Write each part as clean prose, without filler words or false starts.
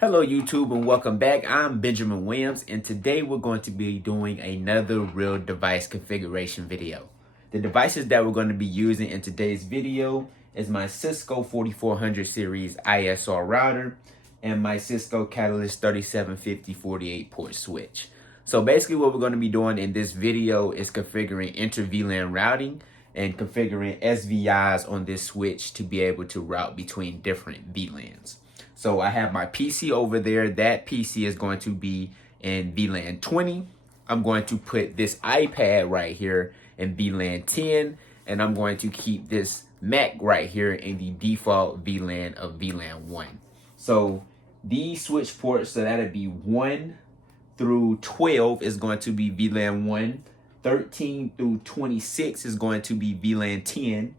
Hello YouTube and welcome back. I'm Benjamin Williams and today we're going to be doing another real device configuration video. The devices that we're going to be using in today's video is my Cisco 4400 series ISR router and my Cisco Catalyst 3750 48 port switch. So basically what we're going to be doing in this video is configuring Inter-Vlan routing and configuring SVIs on this switch to be able to route between different VLANs. So I have my PC over there. That PC is going to be in VLAN 20. I'm going to put this iPad right here in VLAN 10. And I'm going to keep this Mac right here in the default VLAN of VLAN 1. So these switch ports, so that'll be 1 through 12 is going to be VLAN 1. 13 through 26 is going to be VLAN 10.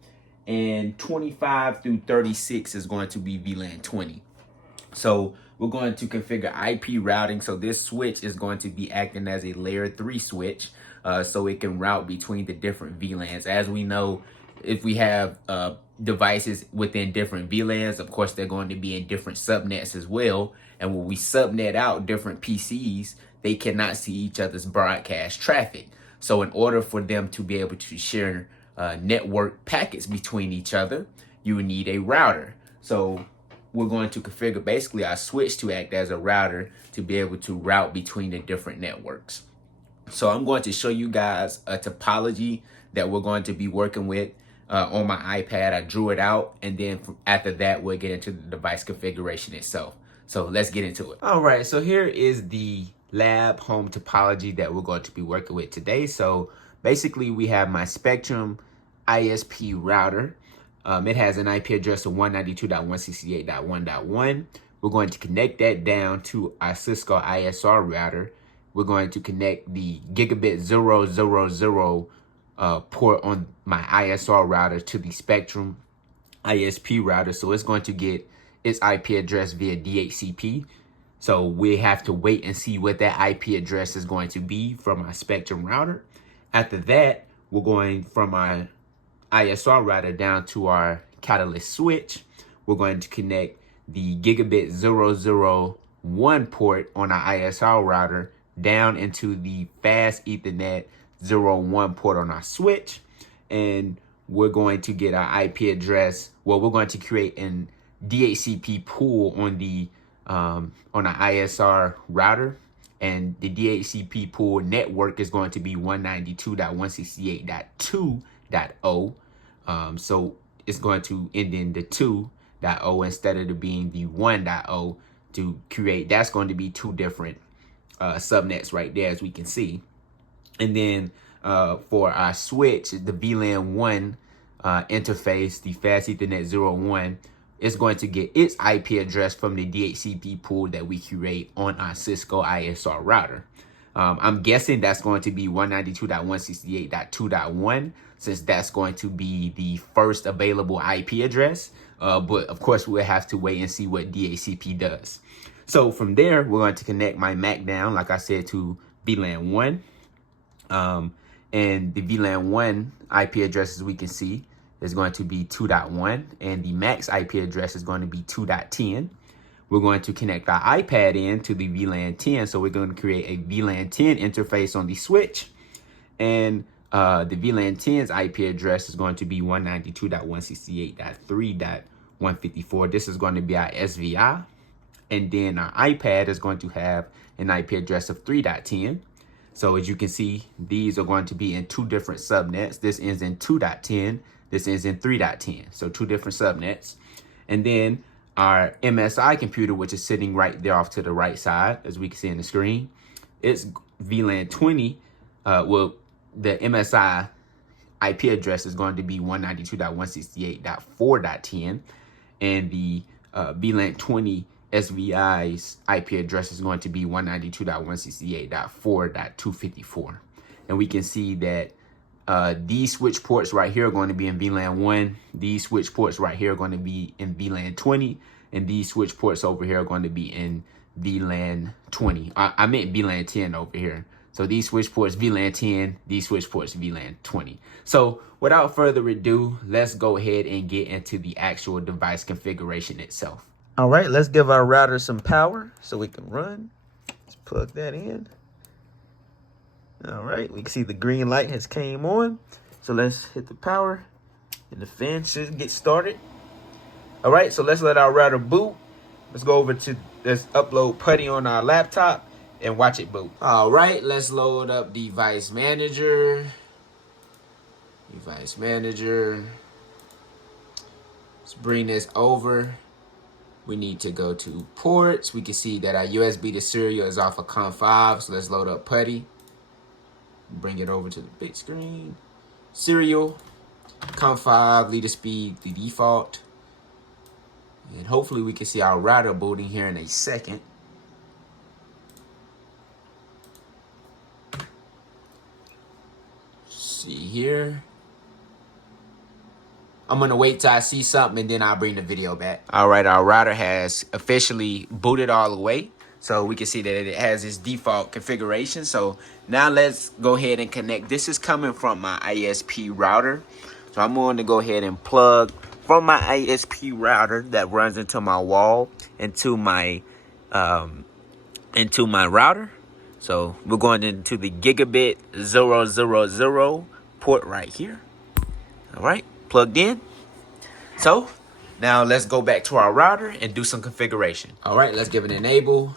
And 25 through 36 is going to be VLAN 20. So we're going to configure IP routing. So this switch is going to be acting as a layer 3 switch, so it can route between the different VLANs. As we know, if we have devices within different VLANs, of course, they're going to be in different subnets as well. And when we subnet out different PCs, they cannot see each other's broadcast traffic. So in order for them to be able to share network packets between each other, you would need a router. So we're going to configure basically our switch to act as a router to be able to route between the different networks. So I'm going to show you guys a topology that we're going to be working with on my iPad. I drew it out, and then after that, we'll get into the device configuration itself. So let's get into it. All right, so here is the lab home topology that we're going to be working with today. So basically, we have my Spectrum ISP router. It has an IP address of 192.168.1.1. We're going to connect that down to our Cisco ISR router. We're going to connect the gigabit 000 port on my ISR router to the Spectrum ISP router. So it's going to get its IP address via DHCP. So we have to wait and see what that IP address is going to be from our Spectrum router. After that, we're going from our ISR router down to our Catalyst switch. We're going to connect the gigabit 001 port on our ISR router down into the fast Ethernet 01 port on our switch. And we're going to get our IP address. Well, we're going to create an DHCP pool on the on our ISR router. And the DHCP pool network is going to be 192.168.2.0. So it's going to end in the 2.0 instead of it being the 1.0 to create. That's going to be two different subnets right there, as we can see. And then for our switch, the VLAN 1 interface, the Fast Ethernet 01, is going to get its IP address from the DHCP pool that we create on our Cisco ISR router. I'm guessing that's going to be 192.168.2.1, since that's going to be the first available IP address. But of course, we'll have to wait and see what DHCP does. So from there, we're going to connect my Mac down, like I said, to VLAN 1. And the VLAN 1 IP address, as we can see, is going to be 2.1. And the Mac's IP address is going to be 2.10. We're going to connect our iPad in to the VLAN 10. So we're going to create a VLAN 10 interface on the switch. And the VLAN 10's IP address is going to be 192.168.3.154. This is going to be our SVI. And then our iPad is going to have an IP address of 3.10. So as you can see, these are going to be in two different subnets. This ends in 2.10. This ends in 3.10. So two different subnets. And then our MSI computer, which is sitting right there off to the right side, as we can see on the screen, it's VLAN 20. Well, the MSI IP address is going to be 192.168.4.10. And the VLAN 20 SVI's IP address is going to be 192.168.4.254. And we can see that these switch ports right here are going to be in VLAN 1. These switch ports right here are going to be in VLAN 20. And these switch ports over here are going to be in VLAN 20. I meant VLAN 10 over here. So these switch ports VLAN 10, these switch ports VLAN 20. So without further ado, let's go ahead and get into the actual device configuration itself. All right, let's give our router some power so we can run. Let's plug that in. All right, we can see the green light has came on. So let's hit the power and the fan should get started. All right, so let's let our router boot. Let's go over to, let's upload PuTTY on our laptop and watch it boot. All right, let's load up Device Manager. Device Manager. Let's bring this over. We need to go to ports. We can see that our USB to serial is off of COM5. So let's load up PuTTY. Bring it over to the big screen. Serial, COM5, leader speed, the default. And hopefully we can see our router booting here in a second. See here. I'm gonna wait till I see something and then I'll bring the video back. All right, our router has officially booted all the way. So we can see that it has its default configuration. So now let's go ahead and connect. This is coming from my ISP router. So I'm going to go ahead and plug from my ISP router that runs into my wall into my router. So we're going into the gigabit 000 port right here. All right, plugged in. So now let's go back to our router and do some configuration. All right, let's give it enable.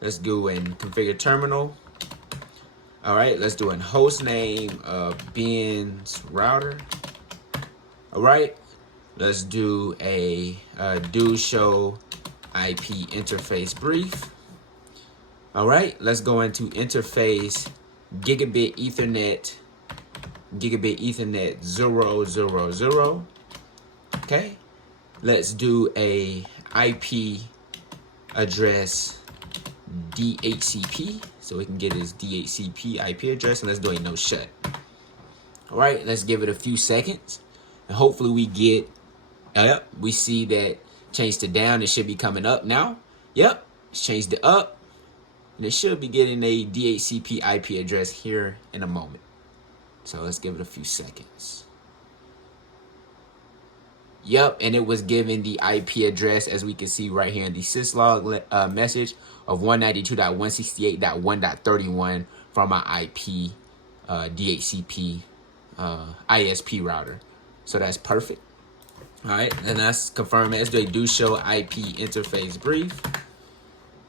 Let's go and configure terminal. All right, let's do a host name of Ben's router. All right, let's do a do show IP interface brief. All right, let's go into interface gigabit Ethernet 000. Okay, let's do a IP address DHCP so we can get his DHCP IP address, and let's do a no shut. All right, let's give it a few seconds and hopefully we get, yep, we see that changed to down. It should be coming up now. Yep, it's changed it up and it should be getting a DHCP IP address here in a moment. So let's give it a few seconds. Yep, and it was given the IP address, as we can see right here in the syslog message, of 192.168.1.31 from our IP DHCP ISP router. So that's perfect. All right, and that's confirmed. Let's do show IP interface brief.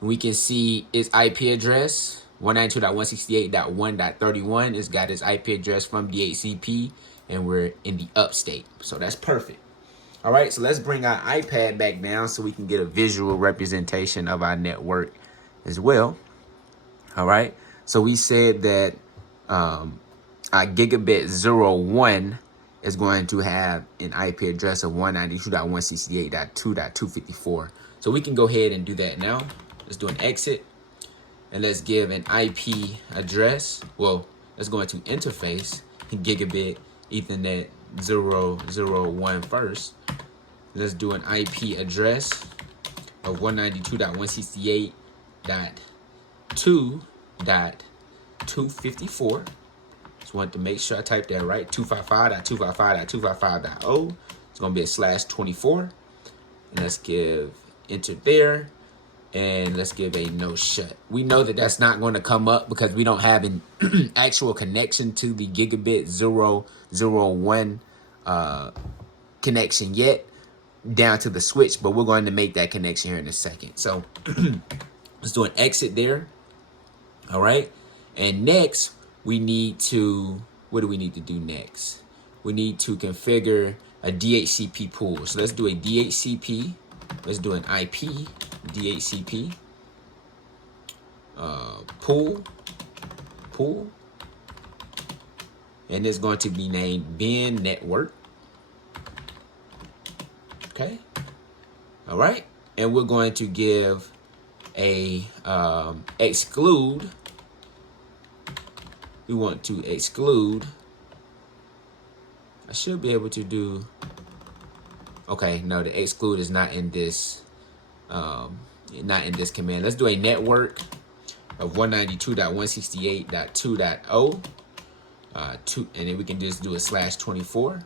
We can see its IP address, 192.168.1.31. It's got its IP address from DHCP, and we're in the upstate. So that's perfect. All right, so let's bring our iPad back down so we can get a visual representation of our network as well. All right, so we said that our gigabit 01 is going to have an IP address of 192.168.2.254. So we can go ahead and do that now. Let's do an exit and let's give an IP address. Well, let's go into interface gigabit Ethernet 001 first. Let's do an IP address of 192.168.2.254. Just wanted to make sure I typed that right. 255.255.255.0. It's going to be a /24. And let's give enter there. And let's give a no shut. We know that that's not going to come up because we don't have an actual connection to the gigabit 001 connection yet down to the switch, but we're going to make that connection here in a second. So let's do an exit there. All right. And next we need to, what do we need to do next? We need to configure a DHCP pool. So let's do a DHCP. Let's do an IP DHCP pool, and it's going to be named Ben Network. Okay, all right, and we're going to give a exclude. We want to exclude. I should be able to do. Okay, no, the exclude is not in this. Not in this command. Let's do a network of 192.168.2.0. And then we can just do a /24.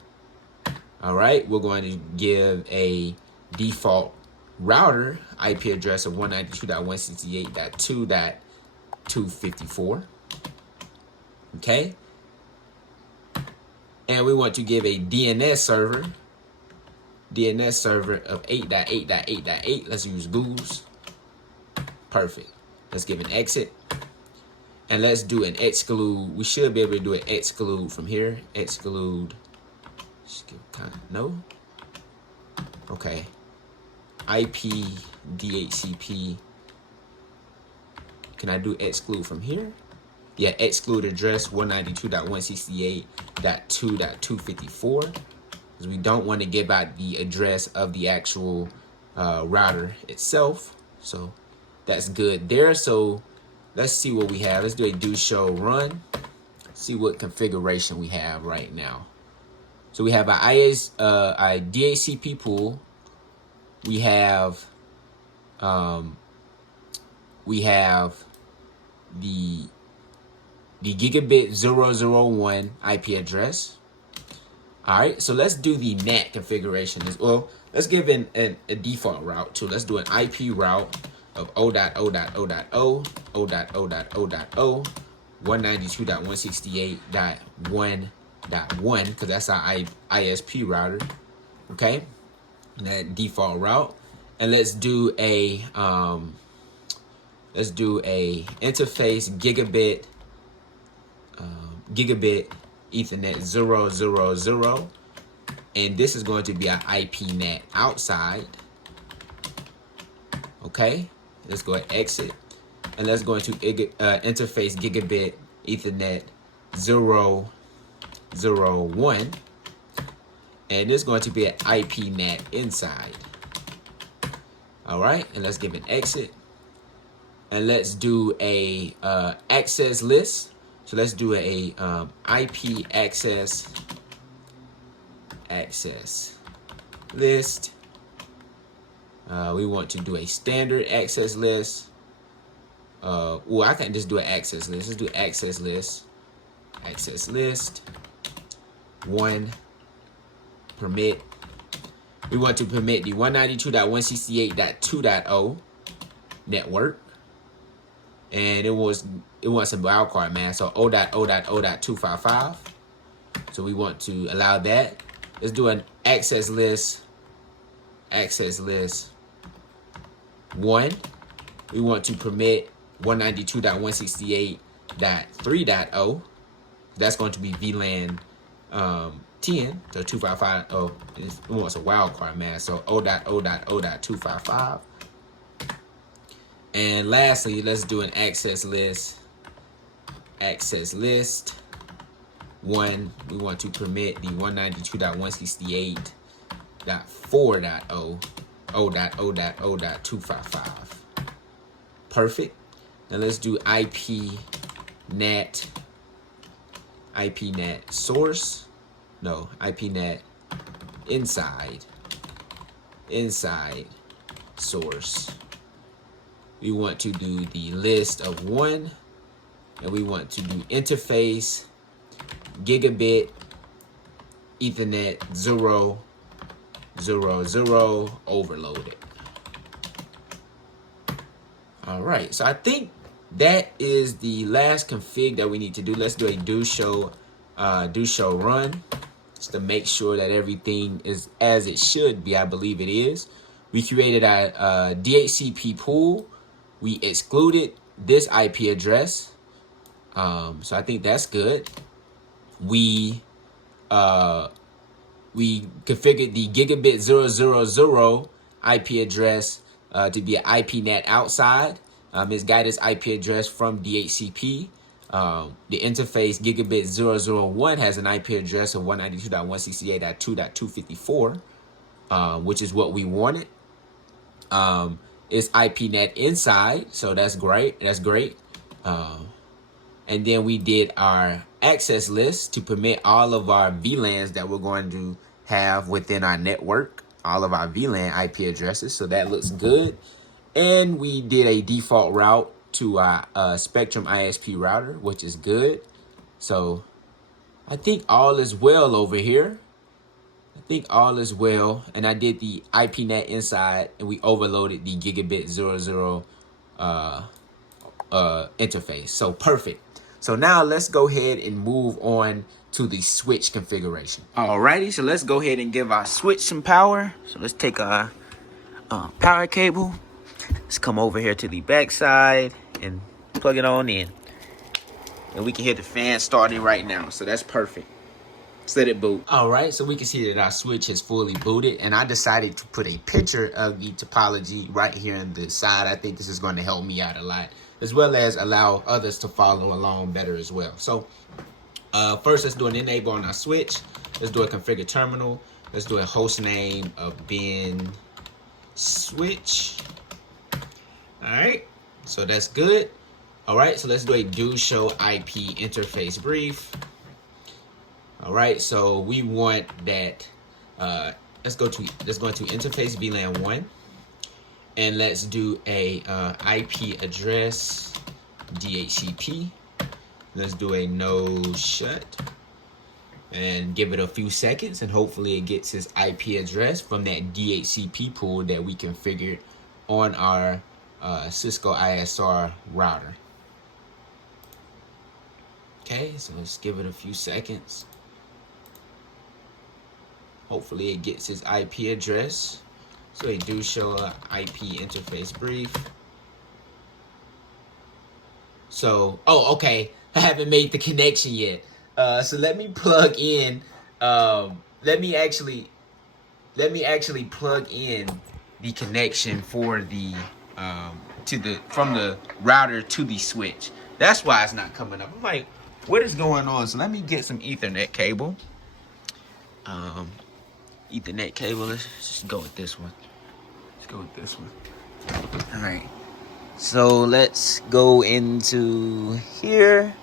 All right, we're going to give a default router IP address of 192.168.2.254. Okay. And we want to give a DNS server of 8.8.8.8. Let's use Google's. Perfect. Let's give an exit. And let's do an exclude. We should be able to do an exclude from here. Exclude. No. Okay. IP DHCP. Can I do exclude from here? Yeah, exclude address 192.168.2.254. Because we don't want to give out the address of the actual router itself. So that's good there. So let's see what we have. Let's do a do show run. See what configuration we have right now. So we have a DHCP pool. We have the gigabit 001 IP address. All right, so let's do the NAT configuration as well. Let's give a default route too. Let's do an IP route of 0.0.0.0, 192.168.1.1, because that's our ISP router. Okay, that default route. And let's do a interface gigabit Ethernet 000, and this is going to be our IP NAT outside. Okay, let's go ahead and exit, and let's go into interface gigabit Ethernet 001, and this is going to be an IP NAT inside. All right, and let's give an exit, and let's do a access list. So let's do a IP access list. We want to do a standard access list. Well, I can just do an access list. Let's do access list. Access list. 1 permit. We want to permit the 192.168.2.0 network. And it wants a wildcard mask, so 0.0.0.255. So we want to allow that. Let's do an access list. Access list 1. We want to permit 192.168.3.0. That's going to be VLAN 10. So 255. Oh, it wants a wildcard mask, so 0.0.0.255. And lastly, let's do an access list. Access list 1. We want to permit the 192.168.4.0, 0.0.0.255. Perfect. Now let's do IP NAT source. No, IP NAT inside source. We want to do the list of 1, and we want to do interface gigabit Ethernet 000 overloaded. All right, so I think that is the last config that we need to do. Let's do a do show run, just to make sure that everything is as it should be. I believe it is. We created a DHCP pool. We excluded this IP address, so I think that's good. We configured the gigabit 000 IP address to be an IP NAT outside. It's got its IP address from DHCP. The interface gigabit 001 has an IP address of 192.168.2.254, which is what we wanted. It's IP NAT inside, so that's great. And then we did our access list to permit all of our VLANs that we're going to have within our network, all of our VLAN IP addresses. So that looks good. And we did a default route to our Spectrum ISP router, which is good. So I think all is well over here. I think all is well. And I did the IPNet inside, and we overloaded the gigabit 00 interface. So perfect. So now let's go ahead and move on to the switch configuration. Alrighty, so let's go ahead and give our switch some power. So let's take our power cable. Let's come over here to the back side and plug it on in. And we can hear the fan starting right now. So that's perfect. Let's let it boot. Alright, so we can see that our switch is fully booted. And I decided to put a picture of the topology right here on the side. I think this is going to help me out a lot, as well as allow others to follow along better as well. So first, let's do an enable on our switch. Let's do a configure terminal. Let's do a host name of bin switch. All right, so that's good. All right, so let's do a do show IP interface brief. All right, so we want that. Let's go to interface VLAN 1, and let's do a IP address DHCP. Let's do a no shut and give it a few seconds, and hopefully it gets his IP address from that DHCP pool that we configured on our Cisco ISR router. Okay, so let's give it a few seconds. Hopefully it gets his IP address. So we do show a IP interface brief. So, oh, okay. I haven't made the connection yet. So let me plug in. Let me actually plug in the connection for the from the router to the switch. That's why it's not coming up. I'm like, what is going on? So let me get some Ethernet cable. Ethernet cable. Let's just go with this one. Let's go with this one. All right. So let's go into here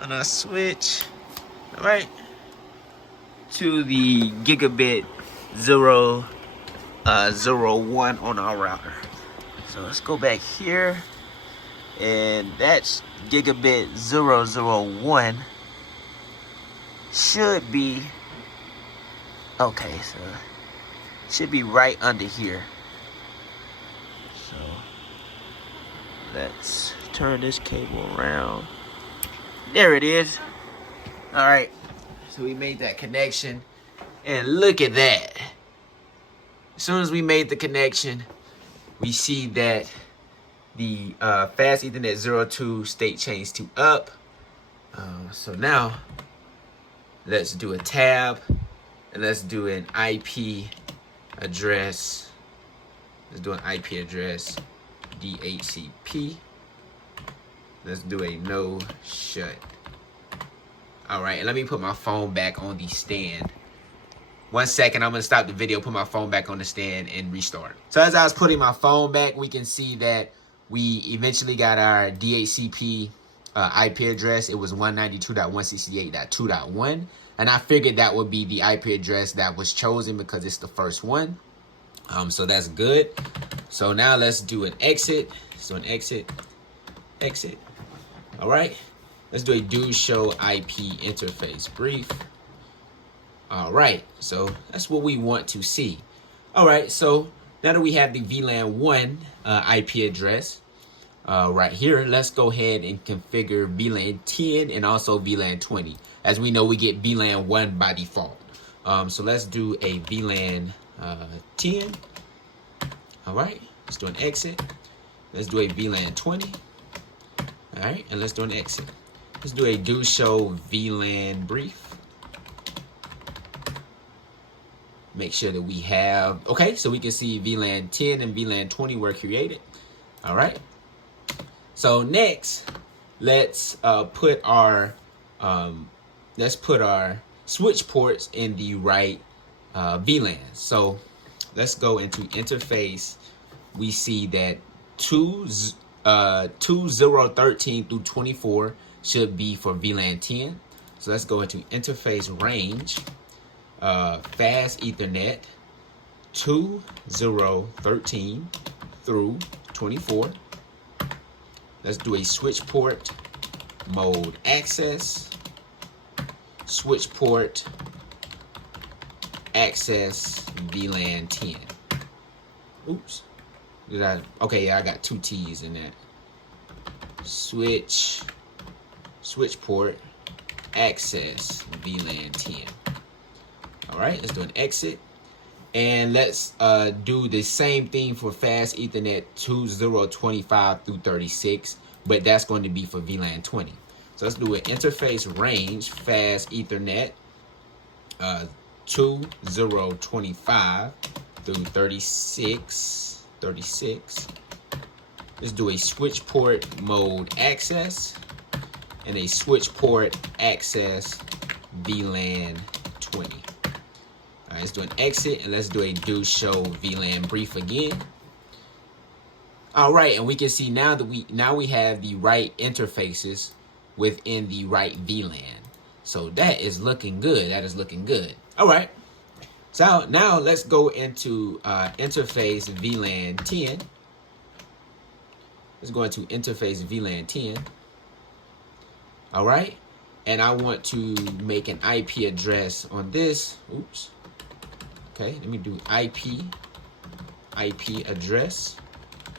on our switch. All right. To the gigabit 001 on our router. So let's go back here, and that's gigabit 001 should be okay. So should be right under here. So let's turn this cable around. There it is. All right. So we made that connection, and look at that. As soon as we made the connection, we see that the fast Ethernet 02 state changed to up. So now let's do a tab, and let's do an IP address. Let's do an IP address DHCP. Let's do a no shut. All right, and let me put my phone back on the stand. 1 second, I'm gonna stop the video, put my phone back on the stand, and restart. So as I was putting my phone back, we can see that we eventually got our DHCP IP address. It was 192.168.2.1, and I figured that would be the IP address that was chosen because it's the first one. So that's good. So now let's do an exit. So an exit. All right. Let's do a do show IP interface brief. All right, so that's what we want to see. All right, so now that we have the VLAN 1 IP address right here, let's go ahead and configure VLAN 10 and also VLAN 20. As we know, we get VLAN 1 by default. So let's do a VLAN 10. All right, let's do an exit. Let's do a VLAN 20. All right, and let's do an exit. Let's do a do show VLAN brief. Make sure that we have, okay, so we can see VLAN 10 and VLAN 20 were created. All right. So next, let's put our switch ports in the right VLAN. So let's go into interface. We see that 2013 through 24 should be for VLAN 10. So let's go into interface range. Fast Ethernet 2013 through 24. Let's do a switch port mode access, switch port access VLAN 10. Oops. Okay, yeah, I got 2 T's in that. Switch port access VLAN 10. All right, let's do an exit. And let's do the same thing for fast Ethernet 2025 through 36, but that's going to be for VLAN 20. So let's do an interface range fast Ethernet 2025 through 36. Let's do a switch port mode access and a switch port access VLAN 20. All right, let's do an exit and let's do a do show VLAN brief again. All right, and we can see now that we have the right interfaces within the right VLAN. So that is looking good. That is looking good. All right. So now let's go into interface VLAN 10. Let's go into interface VLAN 10. All right. And I want to make an IP address on this. Oops. Okay, let me do IP address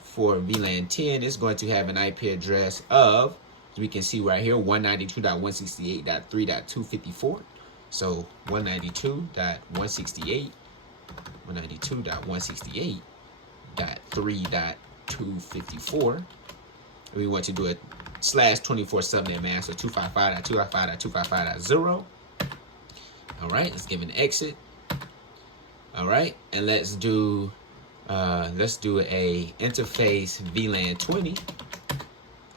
for VLAN 10. It's going to have an IP address of, as we can see right here, 192.168.3.254. So 192.168.3.254. We want to do a /24 subnet mask, so 255.255.255.0. All right, let's give an exit. All right, and let's do a interface VLAN 20.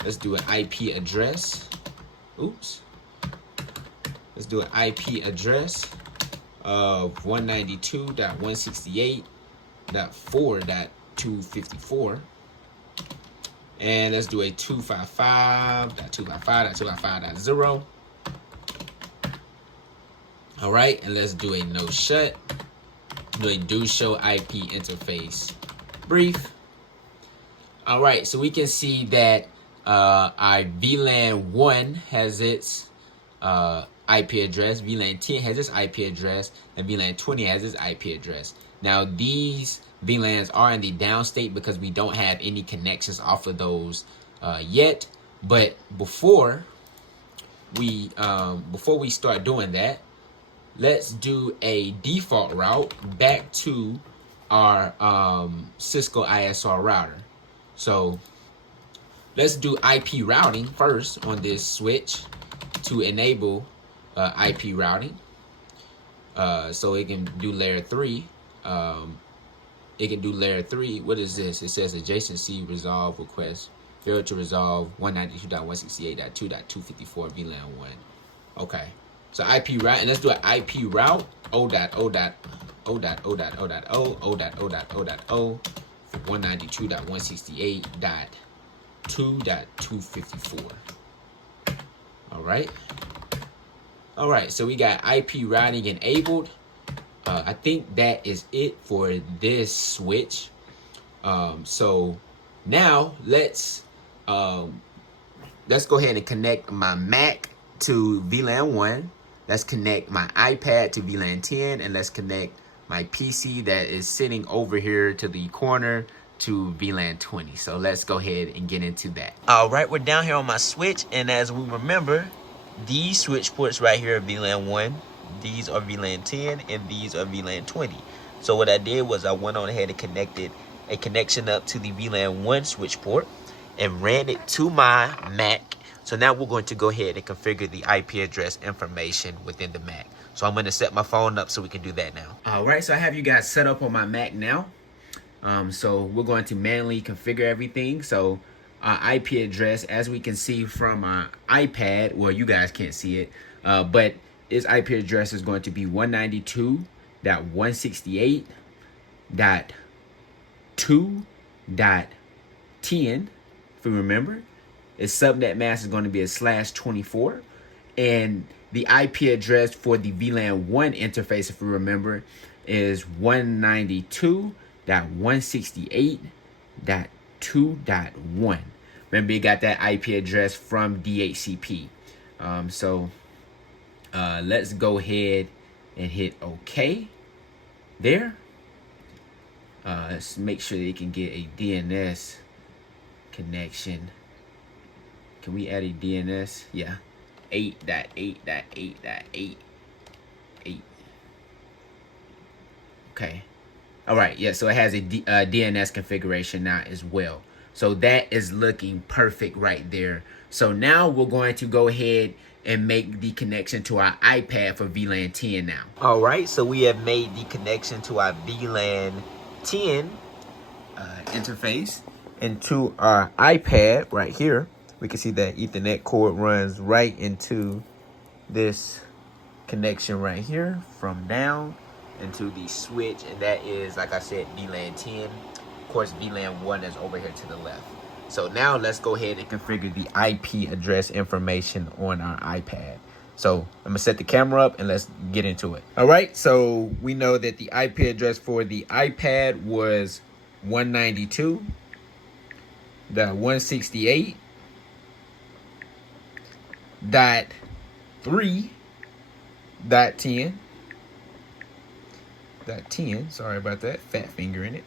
Let's do an IP address. Oops. Let's do an IP address of 192.168.4.254. And let's do a 255.255.255.0. All right, and let's do a no shut. Do a do show IP interface brief. All right, so we can see that our VLAN 1 has its IP address, VLAN 10 has its IP address, and VLAN 20 has its IP address. Now these VLANs are in the down state because we don't have any connections off of those yet. But before we start doing that, let's do a default route back to our Cisco ISR router. So let's do IP routing first on this switch to enable IP routing. So it can do layer 3. It can do layer 3. What is this? It says adjacency resolve request failed to resolve 192.168.2.254 VLAN 1. Okay. So IP route, and let's do an IP route O.O.O.O.O.O.O.O for 192.168.2.254. All right, so we got IP routing enabled. I think that is it for this switch. So now let's go ahead and connect my Mac to VLAN 1. Let's connect my iPad to VLAN 10, and let's connect my PC that is sitting over here to the corner to VLAN 20. So let's go ahead and get into that. All right, we're down here on my switch, and as we remember, these switch ports right here are VLAN 1, these are VLAN 10, and these are VLAN 20. So what I did was I went on ahead and connected a connection up to the VLAN 1 switch port and ran it to my Mac. So now we're going to go ahead and configure the IP address information within the Mac. So I'm going to set my phone up so we can do that now. All right, so I have you guys set up on my Mac now. So we're going to manually configure everything. So our IP address, as we can see from my iPad, well, you guys can't see it, but its IP address is going to be 192.168.2.10, if we remember. Its subnet mask is going to be a /24, and the IP address for the VLAN 1 interface, if we remember, is 192.168.2.1. Remember, you got that IP address from DHCP. So let's go ahead and hit OK. there. Let's make sure that you can get a DNS connection. Can we add a DNS? Yeah. 8.8.8.8.8. Okay. All right. Yeah. So it has a DNS configuration now as well. So that is looking perfect right there. So now we're going to go ahead and make the connection to our iPad for VLAN 10 now. All right. So we have made the connection to our VLAN 10 interface into our iPad right here. We can see that Ethernet cord runs right into this connection right here from down into the switch, and that is, like I said, VLAN 10. Of course, VLAN 1 is over here to the left. So now let's go ahead and configure the IP address information on our iPad. So I'm gonna set the camera up and let's get into it. All right, so we know that the IP address for the iPad was 192.168.3.10. Sorry about that, fat finger in it.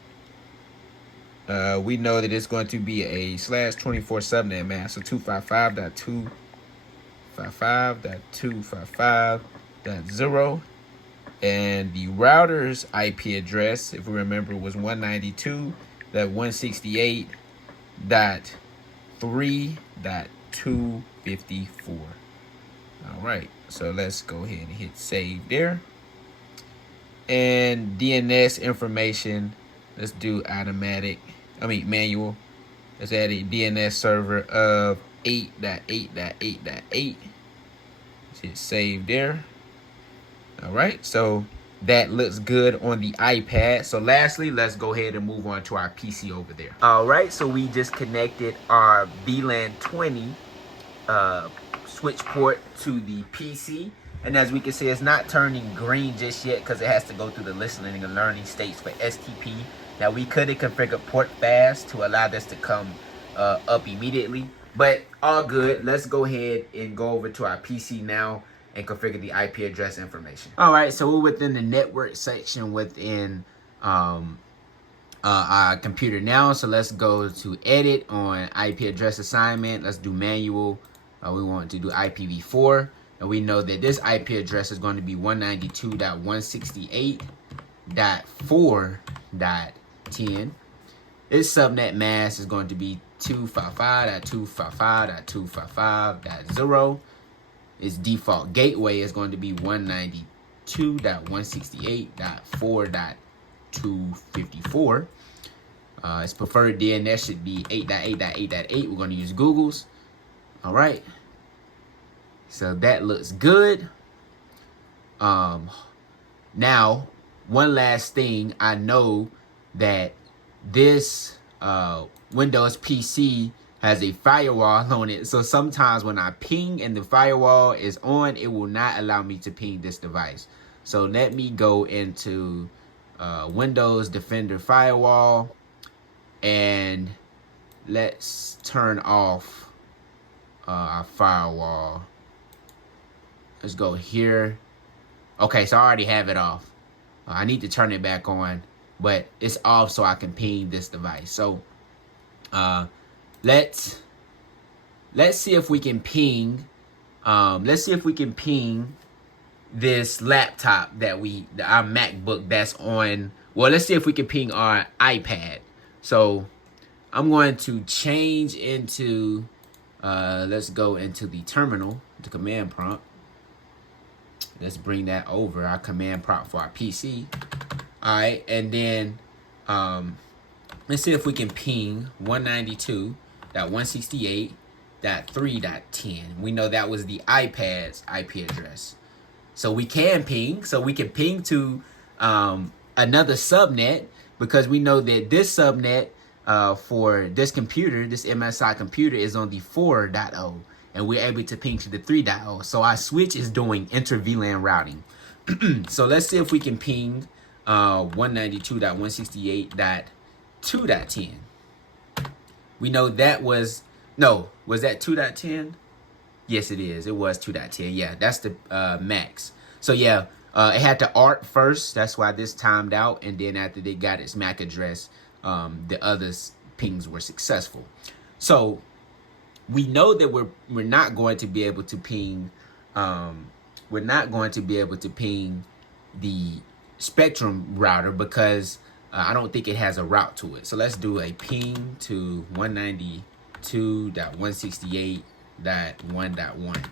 We know that it's going to be a /24 subnet mask, so 255.255.255.0. And the router's IP address, if we remember, was 192.168.3.254. All right, so let's go ahead and hit save there. And DNS information, let's do manual. Let's add a DNS server of 8.8.8.8. Let's hit save there. All right, so that looks good on the iPad. So lastly, let's go ahead and move on to our PC over there. All right, so we just connected our VLAN 20 switch port to the PC. And as we can see, it's not turning green just yet because it has to go through the listening and learning states for STP. Now, we could have configured port fast to allow this to come up immediately, but all good. Let's go ahead and go over to our PC now and configure the IP address information. All right, so we're within the network section within our computer now. So let's go to edit on IP address assignment. Let's do manual. We want to do IPv4. And we know that this IP address is going to be 192.168.4.10. Its subnet mask is going to be 255.255.255.0. Its default gateway is going to be 192.168.4.254. Its preferred DNS should be 8.8.8.8. We're going to use Google's. All right. So that looks good. Now, one last thing. I know that this Windows PC has a firewall on it. So sometimes when I ping and the firewall is on, it will not allow me to ping this device. So let me go into Windows Defender Firewall and let's turn off our firewall. Let's go here. Okay, so I already have it off. I need to turn it back on, but it's off so I can ping this device. So let's see if we can ping. Let's see if we can ping this laptop that our MacBook that's on. Well, let's see if we can ping our iPad. So I'm going to change into. Let's go into the terminal, the command prompt. Let's bring that over, our command prompt for our PC. All right, and then let's see if we can ping 192.168.3.10. We know that was the iPad's IP address. So we can ping. So we can ping to another subnet because we know that this subnet for this computer, this MSI computer, is on the 4.0. And we're able to ping to the 3.0. So our switch is doing Inter-Vlan routing. So let's see if we can ping 192.168.2.10. We know that was that 2.10? Yes, it is. It was 2.10. Yeah, that's the max. So yeah, It had to ARP first. That's why this timed out. And then after they got its MAC address, the other pings were successful. So we know that we're not going to be able to ping. We're not going to be able to ping the Spectrum router because I don't think it has a route to it. So let's do a ping to 192.168.1.1.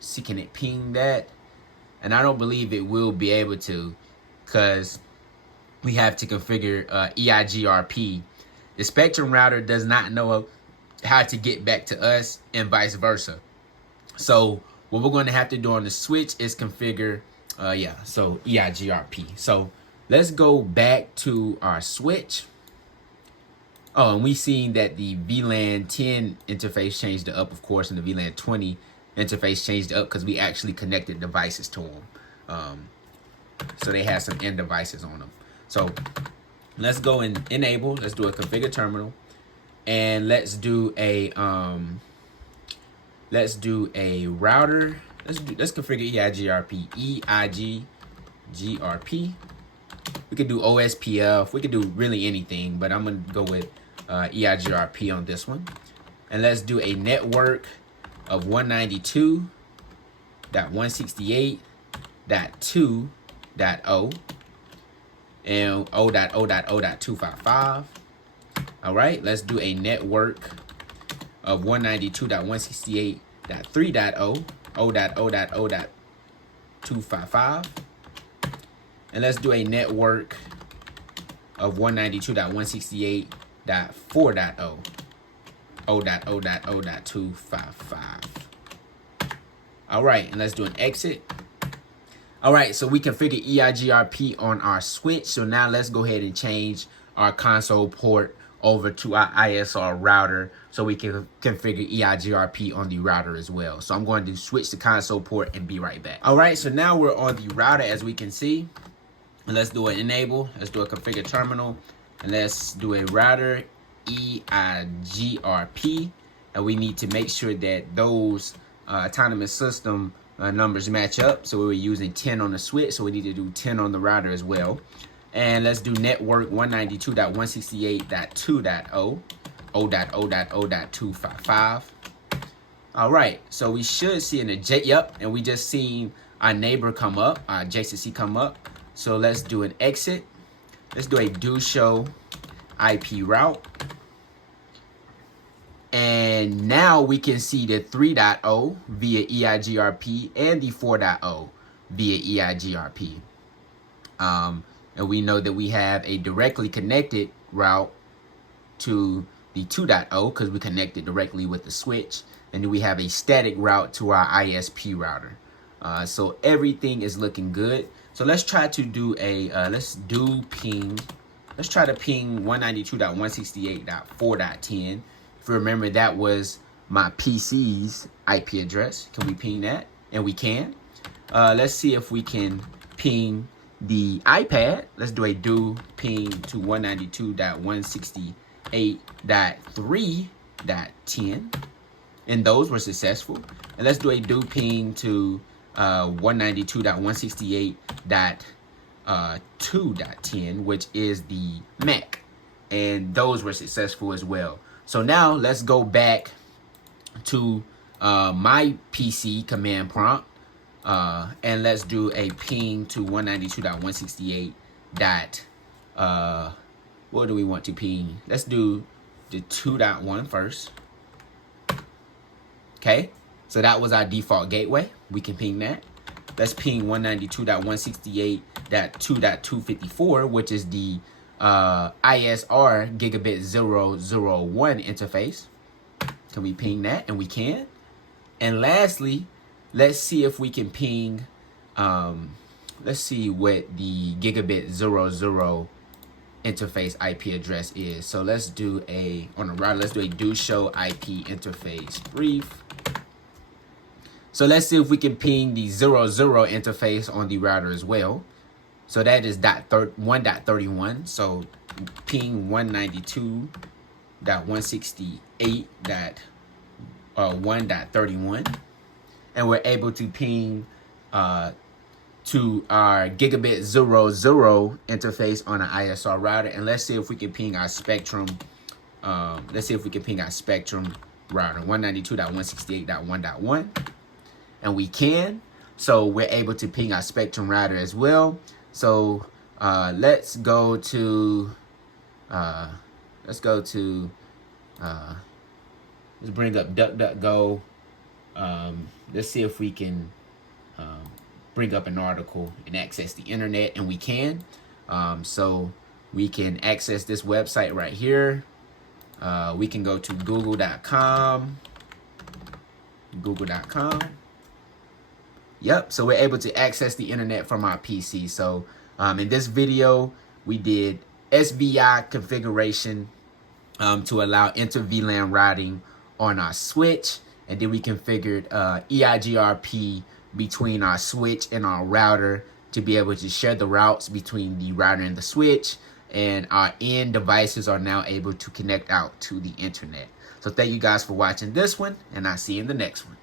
See, can it ping that? And I don't believe it will be able to because we have to configure EIGRP. The Spectrum router does not know how to get back to us and vice versa. So what we're going to have to do on the switch is configure, so EIGRP. So let's go back to our switch. Oh, and we seen that the VLAN 10 interface changed it up, of course, and the VLAN 20 interface changed it up because we actually connected devices to them. So they had some end devices on them. So let's go and enable. Let's do a configure terminal, and let's do a router. Let's configure EIGRP. We could do OSPF. We could do really anything, but I'm gonna go with EIGRP on this one. And let's do a network of 192.168.2.0 and 0.0.0.255. All right, let's do a network of 192.168.3.0, 0.0.0.255. And let's do a network of 192.168.4.0, 0.0.0.255. All right, and let's do an exit. All right, so we configured EIGRP on our switch. So now let's go ahead and change our console port over to our ISR router so we can configure EIGRP on the router as well. So I'm going to switch the console port and be right back. All right, so now we're on the router, as we can see. And let's do an enable. Let's do a configure terminal. And let's do a router EIGRP. And we need to make sure that those autonomous system numbers match up. So we were using 10 on the switch, so we need to do 10 on the router as well. And let's do network 192.168.2.0, 0.0.0.255. All right, so we should see an and we just seen our neighbor come up, our adjacency come up. So let's do an exit. Let's do a do show IP route. And now we can see the 3.0 via EIGRP and the 4.0 via EIGRP. And we know that we have a directly connected route to the 2.0 because we connected directly with the switch. And then we have a static route to our ISP router. So everything is looking good. So let's try to do a, let's try to ping 192.168.4.10. If you remember, that was my PC's IP address. Can we ping that? And we can. Let's see if we can ping the iPad. Let's do a do ping to 192.168.3.10. And those were successful. And let's do a do ping to 192.168.2.10, which is the MAC. And those were successful as well. So now let's go back to my PC command prompt. And let's do a ping to 192.168. What do we want to ping? Let's do the 2.1 first. Okay, so that was our default gateway. We can ping that. Let's ping 192.168.2.254, which is the ISR gigabit 001 interface. Can we ping that? And we can. And lastly, let's see if we can ping, let's see what the gigabit 00 interface IP address is. So let's do a, on the router, let's do a do show IP interface brief. So let's see if we can ping the 00 interface on the router as well. So that is 1.31. So ping 192.168.1.31. And we're able to ping to our gigabit 00 interface on an ISR router, and let's see if we can ping our Spectrum. Let's see if we can ping our Spectrum router 192.168.1.1, and we can. So we're able to ping our Spectrum router as well. So let's go to let's bring up DuckDuckGo. Let's see if we can bring up an article and access the internet, and we can. So we can access this website right here. We can go to google.com. Yep, so we're able to access the internet from our PC. So in this video, we did SVI configuration to allow Inter-Vlan routing on our switch, and then we configured EIGRP between our switch and our router to be able to share the routes between the router and the switch, and our end devices are now able to connect out to the internet. So thank you guys for watching this one, and I'll see you in the next one.